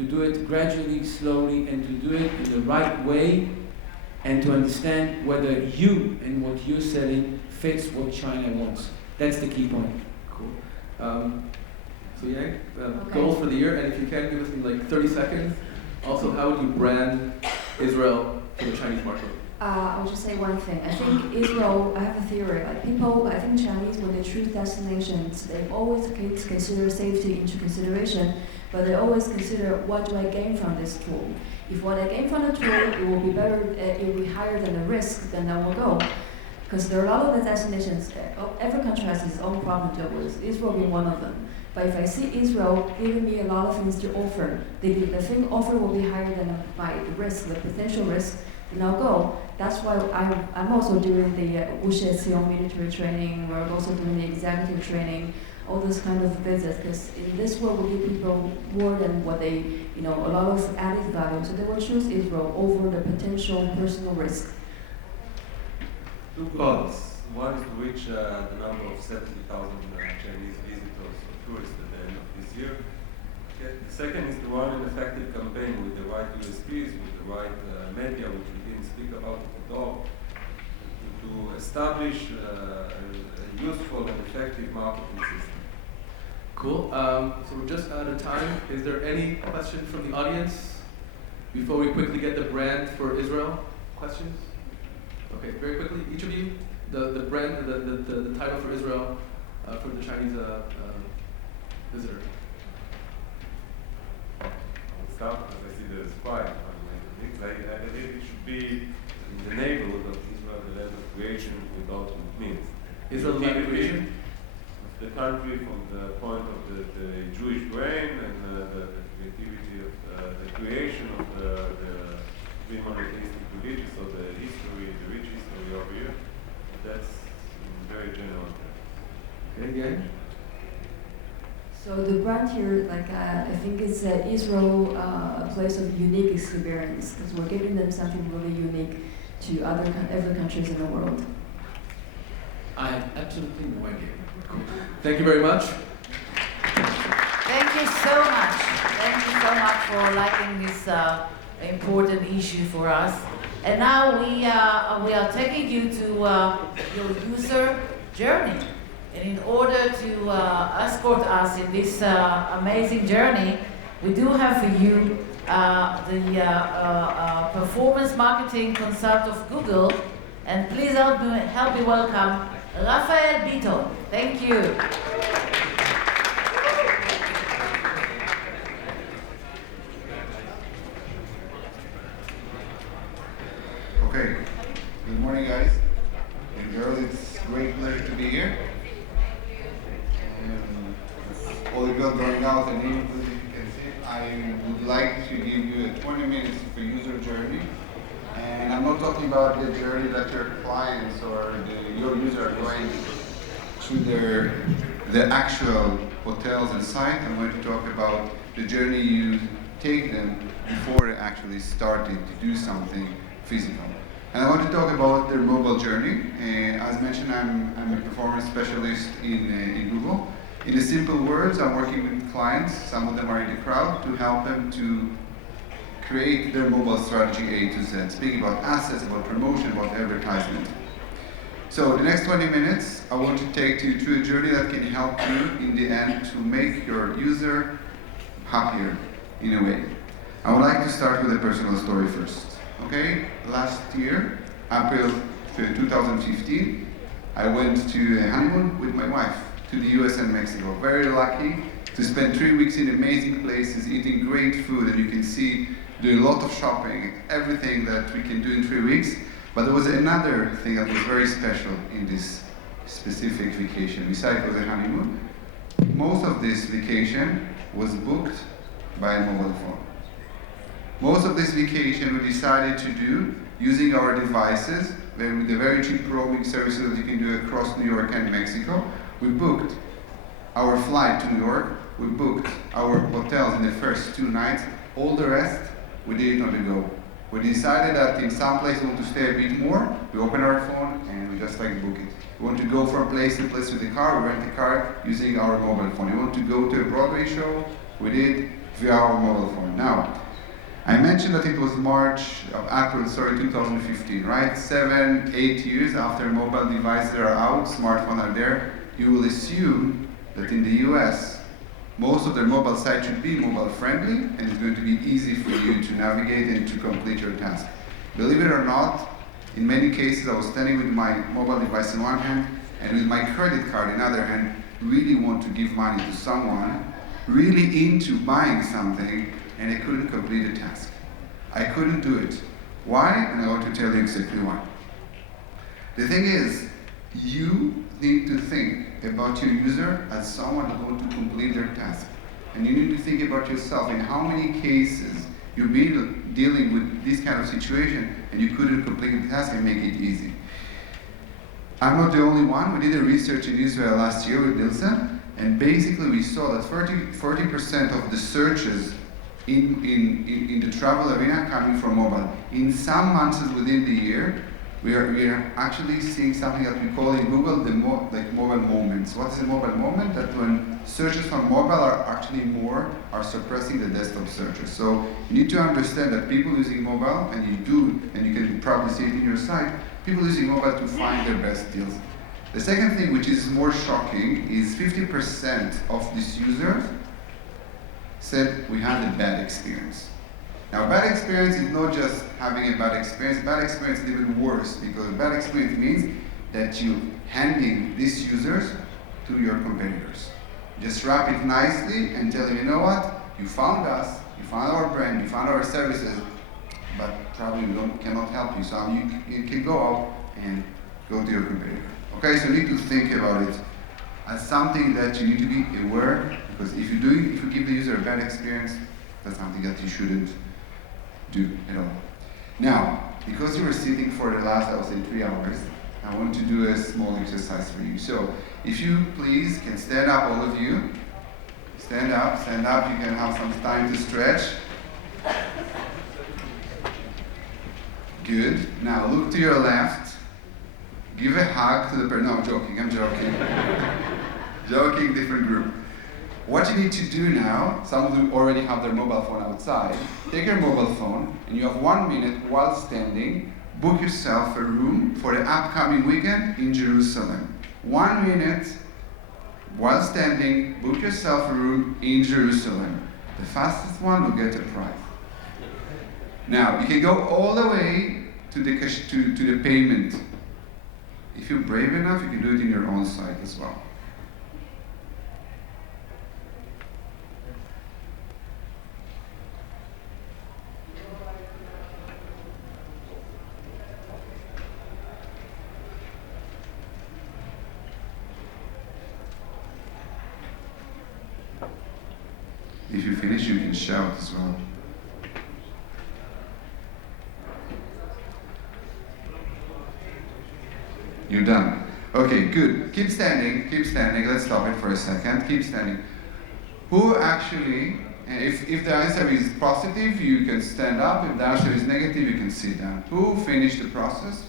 to do it gradually, slowly, and to do it in the right way, and to understand whether you and what you're selling fits what China wants. That's the key point. Cool. So Yang, goals for the year, and if you can give us in like 30 seconds, also how would you brand Israel for the Chinese market? I'll just say one thing. I think Israel, I have a theory, like people, I think Chinese, when they choose destinations, they always consider safety into consideration, but they always consider what do I gain from this tool. If what I gain from the tool, it will be better, it will be higher than the risk, then I will go. Because there are a lot of the destinations, every country has its own problem to deal with, Israel being one of them. But if I see Israel giving me a lot of things to offer, the thing offer will be higher than my risk, the potential risk, then I'll go. That's why I'm also doing the Wuxie military training, we're also doing the executive training, all those kind of visits, because in this world we give people more than what they, a lot of added value, so they will choose Israel over the potential personal risk. Two goals. One is to reach the number of 70,000 Chinese visitors or tourists at the end of this year. Okay. The second is to run an effective campaign with the right USPs, with the right media, which we didn't speak about at all, to establish a useful and effective marketing system. Cool. So we're just out of time. Is there any question from the audience before we quickly get the brand for Israel? Questions? Okay, very quickly, each of you, the brand, the title for Israel for the Chinese visitor. I'll start as I see the spy. I think it should be in the neighborhood of Israel, the land of creation without means. Israel, the land of creation? The country from the point of the Jewish brain and the creativity of the creation of the three monotheistic religions, so the history, the rich history over here. That's in very general terms. Okay, again? So the brand here, I think it's Israel, a place of unique experience, because we're giving them something really unique to every countries in the world. I have absolutely no idea. Cool. Thank you very much. Thank you so much. Thank you so much for liking this important issue for us. And now we are taking you to your user journey. And in order to escort us in this amazing journey, we do have for you the performance marketing consult of Google. And please help me welcome Rafael Beaton. Thank you. Okay. Good morning, guys and girls. It's a great pleasure to be here. All the girls going out and in, as you can see, I would like to give you a 20 minutes for user journey. And I'm not talking about the journey that your clients or your users are going to the actual hotels and site. I'm going to talk about the journey you take them before they actually started to do something physical. And I want to talk about their mobile journey. As mentioned, I'm a performance specialist in Google. In the simple words, I'm working with clients, some of them are in the crowd, to help them to create their mobile strategy A to Z, speaking about assets, about promotion, about advertisement. So the next 20 minutes, I want to take you through a journey that can help you in the end to make your user happier in a way. I would like to start with a personal story first. Okay, last year, April 2015, I went to a honeymoon with my wife to the US and Mexico. Very lucky to spend 3 weeks in amazing places, eating great food, and you can see, doing a lot of shopping, everything that we can do in 3 weeks. But there was another thing that was very special in this specific vacation. Besides it was a honeymoon, most of this vacation was booked by a mobile phone. Most of this vacation we decided to do using our devices, with the very cheap roaming services that you can do across New York and Mexico. We booked our flight to New York, we booked our hotels in the first 2 nights, all the rest we did it on the go. We decided that in some place we want to stay a bit more, we open our phone and we just book it. We want to go from place to place with the car, we rent the car using our mobile phone. We want to go to a Broadway show, we did via our mobile phone. Now, I mentioned that it was April 2015, right? 7, 8 years after mobile devices are out, smartphones are there, you will assume that in the US, most of their mobile sites should be mobile friendly and it's going to be easy for you to navigate and to complete your task. Believe it or not, in many cases I was standing with my mobile device in one hand and with my credit card in the other hand, really want to give money to someone, really into buying something, and I couldn't complete the task. I couldn't do it. Why? And I want to tell you exactly why. The thing is, you need to think about your user as someone who wants to complete their task. And you need to think about yourself in how many cases you've been dealing with this kind of situation and you couldn't complete the task and make it easy. I'm not the only one. We did a research in Israel last year with Nielsen, and basically we saw that 40% of the searches in the travel arena coming from mobile. In some months within the year, we are actually seeing something that we call in Google mobile moments. What is a mobile moment? That when searches from mobile are suppressing the desktop searches. So you need to understand that people using mobile, and you can probably see it in your site, people using mobile to find their best deals. The second thing, which is more shocking, is 50% of these users said we had a bad experience. Now, bad experience is not just having a bad experience. Bad experience is even worse, because a bad experience means that you're handing these users to your competitors. Just wrap it nicely and tell them, you know what? You found us, you found our brand, you found our services, but probably we cannot help you. So you can go out and go to your competitor. Okay, so you need to think about it as something that you need to be aware, because if you give the user a bad experience, that's something that you shouldn't do at all. Now, because you were sitting for the last, I would say, 3 hours, I want to do a small exercise for you. So, if you please can stand up, all of you. Stand up, you can have some time to stretch. Good. Now look to your left. Give a hug to the person. No, I'm joking. Joking, different group. What you need to do now, some of you already have their mobile phone outside, take your mobile phone and you have 1 minute while standing, book yourself a room for the upcoming weekend in Jerusalem. 1 minute while standing, book yourself a room in Jerusalem. The fastest one will get a prize. Now, you can go all the way to the payment. If you're brave enough, you can do it in your own site as well. If you finish, you can shout as well. You're done. Okay, good. Keep standing. Let's stop it for a second. Keep standing. Who actually, if the answer is positive, you can stand up. If the answer is negative, you can sit down. Who finished the process?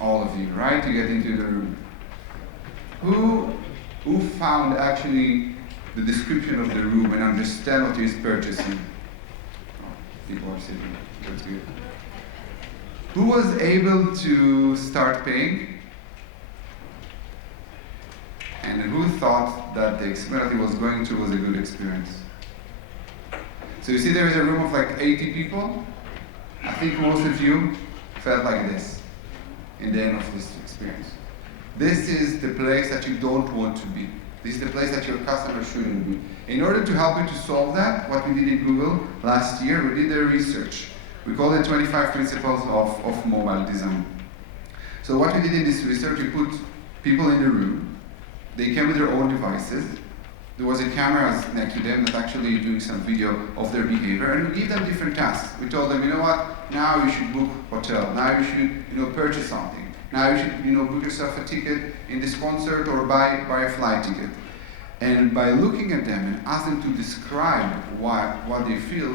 All of you, right? You get into the room. Who found actually the description of the room and understand what he is purchasing? Oh, people are sitting. That's good. Who was able to start paying? And who thought that the experience he was going through was a good experience? So you see there is a room of like 80 people. I think most of you felt like this in the end of this experience. This is the place that you don't want to be. This is the place that your customer shouldn't be. In order to help you to solve that, what we did in Google last year, we did a research. We call it 25 principles of mobile design. So what we did in this research, we put people in the room. They came with their own devices. There was a camera next to them that actually doing some video of their behavior, and we give them different tasks. We told them, you know what, now you should book hotel. Now you should, purchase something. Now you should, book yourself a ticket in this concert or buy a flight ticket. And by looking at them and ask them to describe what they feel,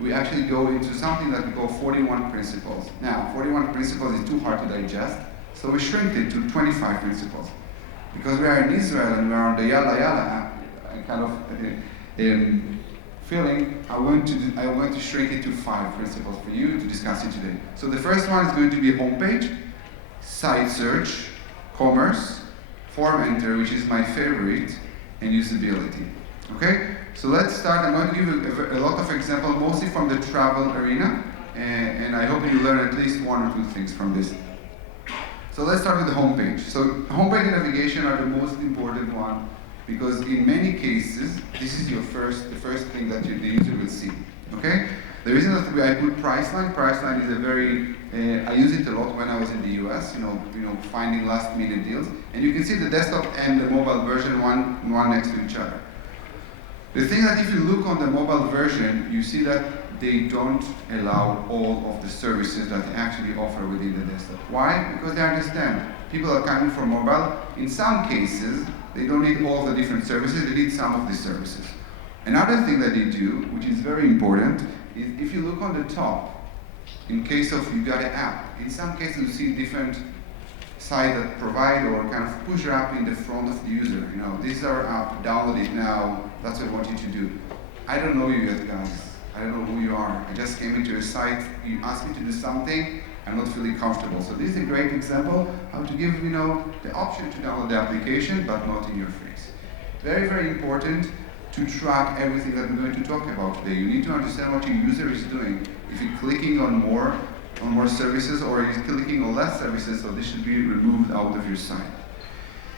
we actually go into something that we call 41 principles. Now, 41 principles is too hard to digest, so we shrinked it to 25 principles. Because we are in Israel and we are on the Yalla Yalla kind of feeling, I want to shrink it to 5 principles for you to discuss it today. So the first one is going to be homepage, site search, commerce, form enter, which is my favorite, and usability. Okay? So let's start. I'm going to give you a lot of examples, mostly from the travel arena, and I hope you learn at least 1 or 2 things from this. So let's start with the homepage. So homepage and navigation are the most important one, because in many cases, this is the first thing that the user will see. Okay? The reason that I put Priceline is a very, I use it a lot when I was in the US, finding last minute deals. And you can see the desktop and the mobile version one next to each other. The thing that if you look on the mobile version, you see that they don't allow all of the services that they actually offer within the desktop. Why? Because they understand people are coming from mobile. In some cases, they don't need all the different services, they need some of the services. Another thing that they do, which is very important, is if you look on the top, in case of you got an app, in some cases you see different sites that provide or kind of push your app in the front of the user. This is our app, download it now, that's what I want you to do. I don't know you yet, guys. I don't know who you are. I just came into your site, you asked me to do something, I'm not feeling comfortable. So this is a great example how to give the option to download the application, but not in your face. Very, very important to track everything that we're going to talk about today. You need to understand what your user is doing. If you're clicking on more services, or you're clicking on less services, so this should be removed out of your site.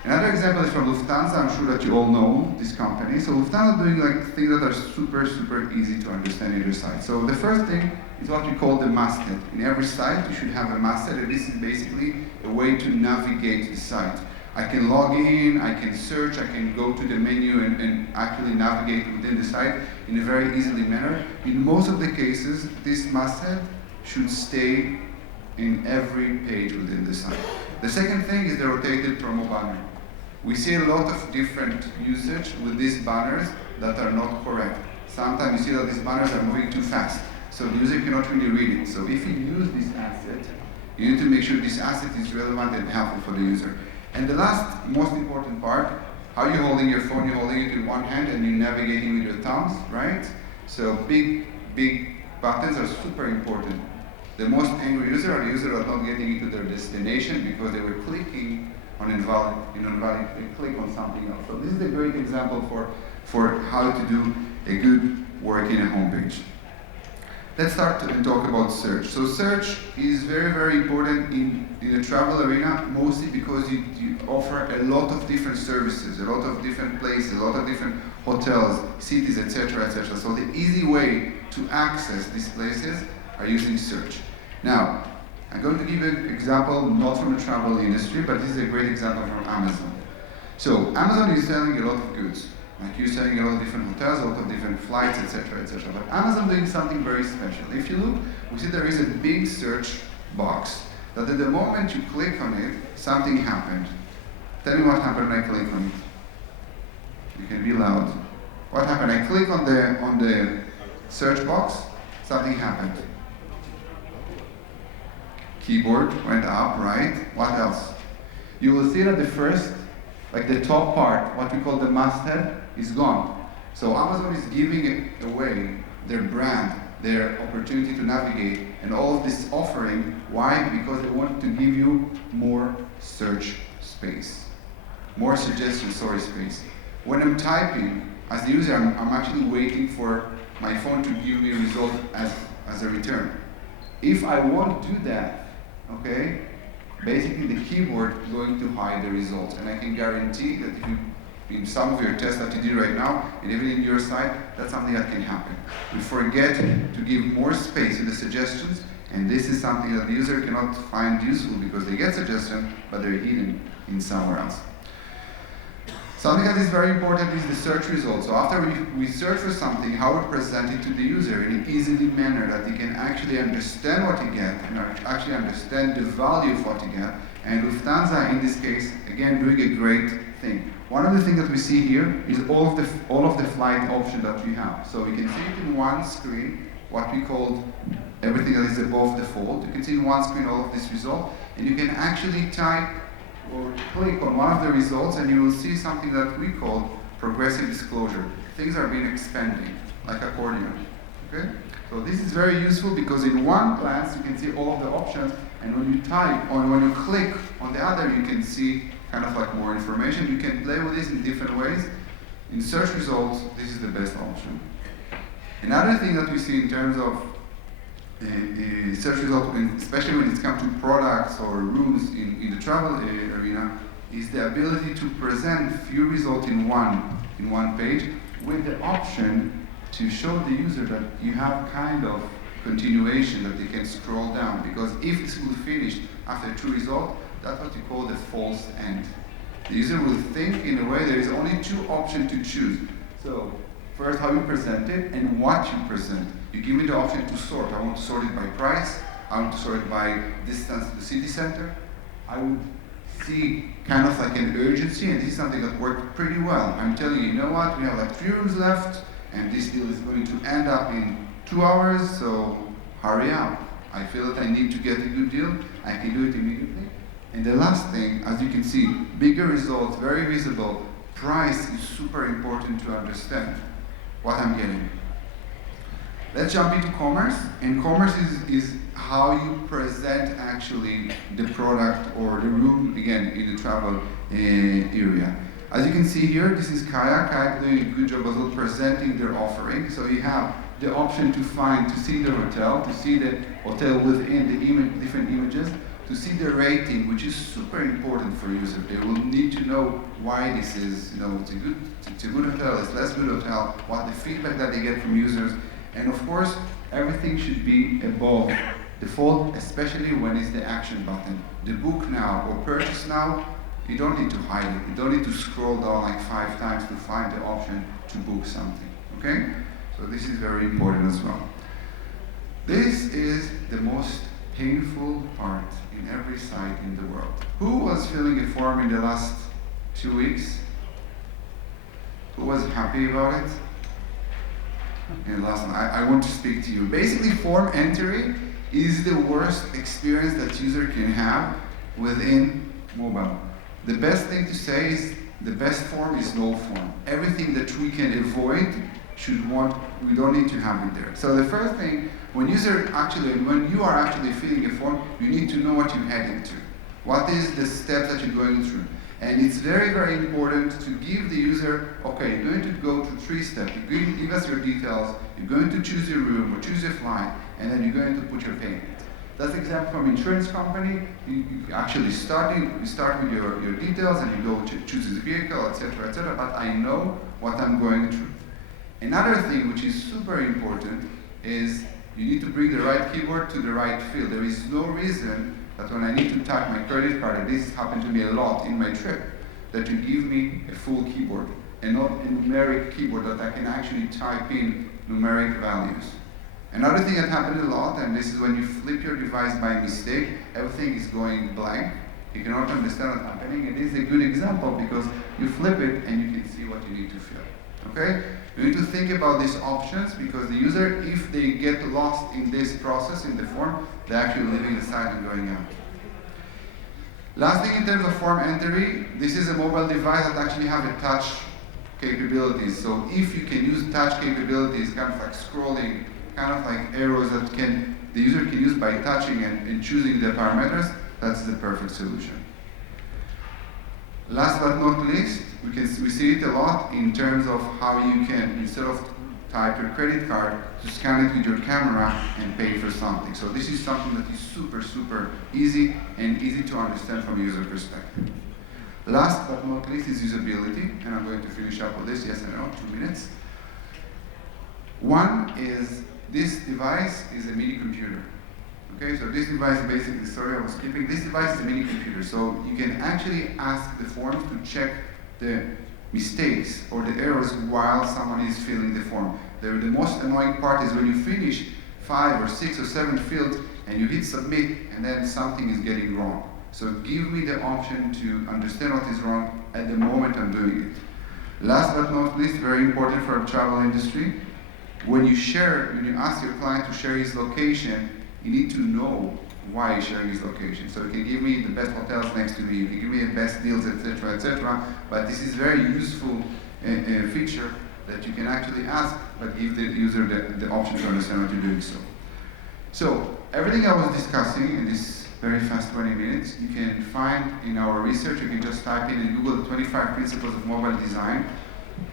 Another example is from Lufthansa. I'm sure that you all know this company. So Lufthansa is doing things that are super, super easy to understand in your site. So the first thing is what we call the masthead. In every site, you should have a masthead, and this is basically a way to navigate the site. I can log in, I can search, I can go to the menu and actually navigate within the site in a very easily manner. In most of the cases, this masthead should stay in every page within the site. The second thing is the rotated promo banner. We see a lot of different usage with these banners that are not correct. Sometimes you see that these banners are moving too fast, so the user cannot really read it. So if you use this asset, you need to make sure this asset is relevant and helpful for the user. And the last, most important part, how you're holding your phone, you're holding it in one hand and you're navigating with your thumbs, right? So big buttons are super important. The most angry user are the users that are not getting into their destination because they were clicking on invalid, they click on something else. So this is a great example for how to do a good work in a homepage. Let's start and talk about search. So search is very, very important in the travel arena, mostly because you offer a lot of different services, a lot of different places, a lot of different hotels, cities, etc., etc. So the easy way to access these places are using search. Now, I'm going to give an example, not from the travel industry, but this is a great example from Amazon. So Amazon is selling a lot of goods. Like you're selling a lot of different hotels, a lot of different flights, etc., etc. But Amazon doing something very special. If you look, we see there is a big search box that at the moment you click on it, something happened. Tell me what happened when I click on it. You can be loud. What happened? I click on the search box, something happened. Keyboard went up, right? What else? You will see that the first, the top part, what we call the masthead, is gone. So Amazon is giving away their brand, their opportunity to navigate, and all of this offering. Why? Because they want to give you more search space, more suggestion space. When I'm typing, as the user, I'm actually waiting for my phone to give me a result as a return. If I won't do that, okay, basically the keyboard is going to hide the results, and I can guarantee that if you, in some of your tests that you do right now, and even in your site, that's something that can happen. We forget to give more space to the suggestions, and this is something that the user cannot find useful because they get suggestions, but they're hidden in somewhere else. Something that is very important is the search results. So after we search for something, how we present it to the user in an easily manner that he can actually understand what he gets and actually understand the value of what he gets. And Lufthansa, in this case, again, doing a great thing. One of the things that we see here is all of the flight options that we have. So we can see it in one screen, what we call everything that is above the fold. You can see in one screen all of this result, and you can actually type or click on one of the results and you will see something that we call progressive disclosure. things are being expanding, like accordion. Okay? So this is very useful because in one glance you can see all of the options, and when you type or when you click on the other, you can see kind of like more information. You can play with this in different ways. In search results, this is the best option. Another thing that we see in terms of search results, especially when it comes to products or rooms in the travel arena, is the ability to present few results in one page with the option to show the user that you have kind of continuation that they can scroll down. Because if this will finish after 2 results, that's what you call the false end. The user will think in a way there is only 2 options to choose. So first, how you present it and what you present. You give me the option to sort. I want to sort it by price. I want to sort it by distance to the city center. I would see kind of like an urgency, and this is something that worked pretty well. I'm telling you, you know what? We have like 3 rooms left, and this deal is going to end up in 2 hours, so hurry up. I feel that I need to get a good deal. I can do it immediately. And the last thing, as you can see, bigger results, very visible. Price is super important to understand what I'm getting. Let's jump into commerce. And commerce is how you present actually the product or the room, again, in the travel area. As you can see here, this is Kayak. Kayak doing a good job as well presenting their offering. So you have the option to see the hotel, to see the hotel within the different images, to see the rating, which is super important for users. They will need to know why this is, it's a good hotel, it's less good hotel, what the feedback that they get from users. And of course, everything should be above default, especially when it's the action button. The book now or purchase now, you don't need to hide it. You don't need to scroll down like 5 times to find the option to book something, okay? So this is very important as well. This is the most painful part in every site in the world. Who was filling a form in the last 2 weeks? Who was happy about it? And last one, I want to speak to you. Basically, form entry is the worst experience that user can have within mobile. The best thing to say is the best form is no form. Everything that we can avoid we don't need to have it there. So the first thing, when you are actually filling a form, you need to know what you're heading to. What is the steps that you're going through? And it's very, very important to give the user, okay, you're going to go through 3 steps. You're going to give us your details, you're going to choose your room or choose your flight, and then you're going to put your payment. That's an example from insurance company. You actually start with your details and you go to choose the vehicle, etc., but I know what I'm going through. Another thing which is super important is you need to bring the right keyboard to the right field. There is no reason that when I need to type my credit card, and this happened to me a lot in my trip, that you give me a full keyboard and not a numeric keyboard that I can actually type in numeric values. Another thing that happened a lot, and this is when you flip your device by mistake, everything is going blank. You cannot understand what's happening, and this is a good example because you flip it and you can see what you need to fill. Okay? You need to think about these options because the user, if they get lost in this process, in the form, they're actually leaving the site and going out. Last thing in terms of form entry, this is a mobile device that actually have a touch capabilities. So if you can use touch capabilities, kind of like scrolling, kind of like arrows that the user can use by touching and choosing the parameters, that's the perfect solution. Last but not least, we see it a lot in terms of how you can, instead of type your credit card, to scan it with your camera and pay for something. So this is something that is super, super easy and easy to understand from a user perspective. Last but not least is usability, and I'm going to finish up with this, yes and no, 2 minutes. One is this device is a mini computer. Okay, so this device is basically, sorry I was skipping, this device is a mini computer. So you can actually ask the forms to check the mistakes or the errors while someone is filling the form. The most annoying part is when you finish 5 or 6 or 7 fields and you hit submit and then something is getting wrong. So give me the option to understand what is wrong at the moment I'm doing it. Last but not least, very important for the travel industry, when you ask your client to share his location, you need to know why he's sharing his location. So you can give me the best hotels next to me, you can give me the best deals, etc., etc. But this is very useful feature that you can actually ask, but give the user the option to understand what you're doing so. So, everything I was discussing in this very fast 20 minutes, you can find in our research. You can just type in Google the 25 Principles of Mobile Design.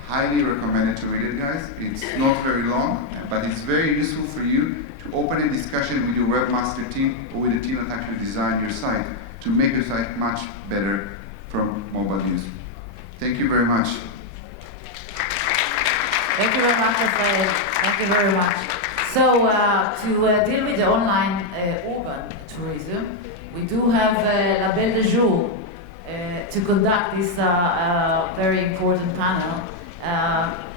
Highly recommended to read it, guys. It's not very long, but it's very useful for you to open a discussion with your webmaster team or with the team that actually designed your site to make your site much better from mobile use. Thank you very much. Thank you very much, Rafael. Thank you very much. So, to deal with the online urban tourism, we do have La Belle de Jour to conduct this very important panel.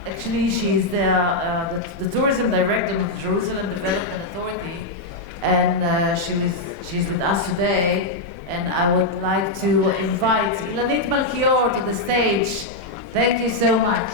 Actually, she's the tourism director of the Jerusalem Development Authority, and she's with us today. And I would like to invite Ilanit Malchior to the stage. Thank you so much.